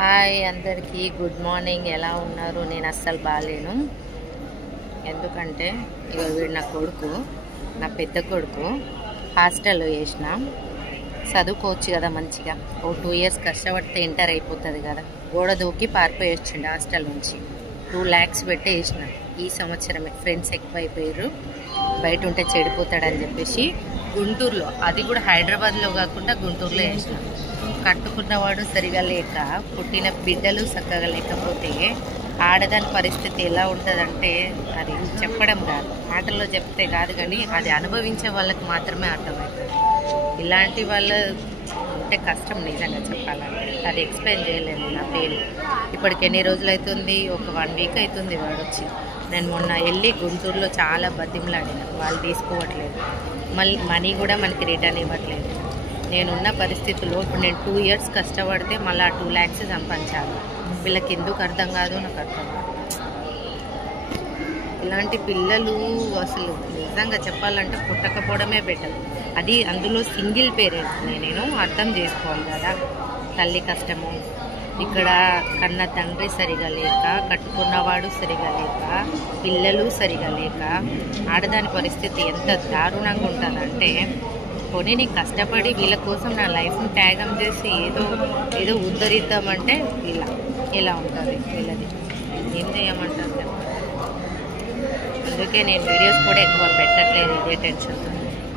Hi అందరికీ good morning. ఎలా ఉన్నారు? నేను అస్సలు బాగాలేను. ఎందుకంటే ఇక వీడు నా కొడుకు, నా పెద్ద కొడుకు. హాస్టల్లో వేసిన చదువుకోవచ్చు కదా మంచిగా. 2 years కష్టపడితే ఇంటర్ అయిపోతుంది కదా. గోడ దూకి పారిపోయి వచ్చిండు హాస్టల్ నుంచి. 2 lakhs పెట్టి వేసిన. ఈ సంవత్సరమే ఫ్రెండ్స్ ఎక్కువైపోయారు, బయట ఉంటే చెడిపోతాడని చెప్పేసి గుంటూరులో, అది కూడా హైదరాబాద్లో కాకుండా గుంటూరులో వేసిన. కట్టుకున్నవాడు సరిగా లేక, పుట్టిన బిడ్డలు చక్కగా లేకపోతే ఆడదాని పరిస్థితి ఎలా ఉంటుందంటే అది చెప్పడం కాదు, మాటల్లో చెప్తే కాదు, కానీ అది అనుభవించే వాళ్ళకి మాత్రమే అర్థమవుతుంది. ఇలాంటి వాళ్ళు ఉంటే కష్టం నిజంగా చెప్పాలంటే. అది ఎక్స్ప్లెయిన్ చేయలేను నా పేరు. ఇప్పటికి ఎన్ని రోజులు అవుతుంది? ఒక 1 week అవుతుంది వాడు వచ్చి. నేను మొన్న వెళ్ళి గుంటూరులో చాలా బతిమలాడిన, వాళ్ళు తీసుకోవట్లేదు. మళ్ళీ మనీ కూడా మనకి రిటర్న్ ఇవ్వట్లేదు. నేనున్న పరిస్థితుల్లో ఇప్పుడు నేను 2 years కష్టపడితే మళ్ళీ 2 lakhs సంపాదించాలి. వీళ్ళకి ఎందుకు అర్థం కాదు, నాకు అర్థం కాదు. ఇలాంటి పిల్లలు అసలు నిజంగా చెప్పాలంటే పుట్టకపోవడమే బెటర్. అది అందులో సింగిల్ పేరెంట్స్. నేను అర్థం చేసుకోవాలి కదా, తల్లి కష్టము. ఇక్కడ కన్న తండ్రి సరిగా లేక, కట్టుకున్నవాడు సరిగా లేక, పిల్లలు సరిగా లేక, ఆడదాని పరిస్థితి ఎంత దారుణంగా ఉంటుందంటే, పోనీ నీకు కష్టపడి వీళ్ళ కోసం నా లైఫ్ని త్యాగం చేసి ఏదో ఉద్ధరిద్దామంటే ఇలా ఉంటుంది వీళ్ళది. ఏం చేయమంటారు? అందుకే నేను వీడియోస్ కూడా ఎక్కువ పెట్టట్లేదు, ఇదే టెన్షన్తో.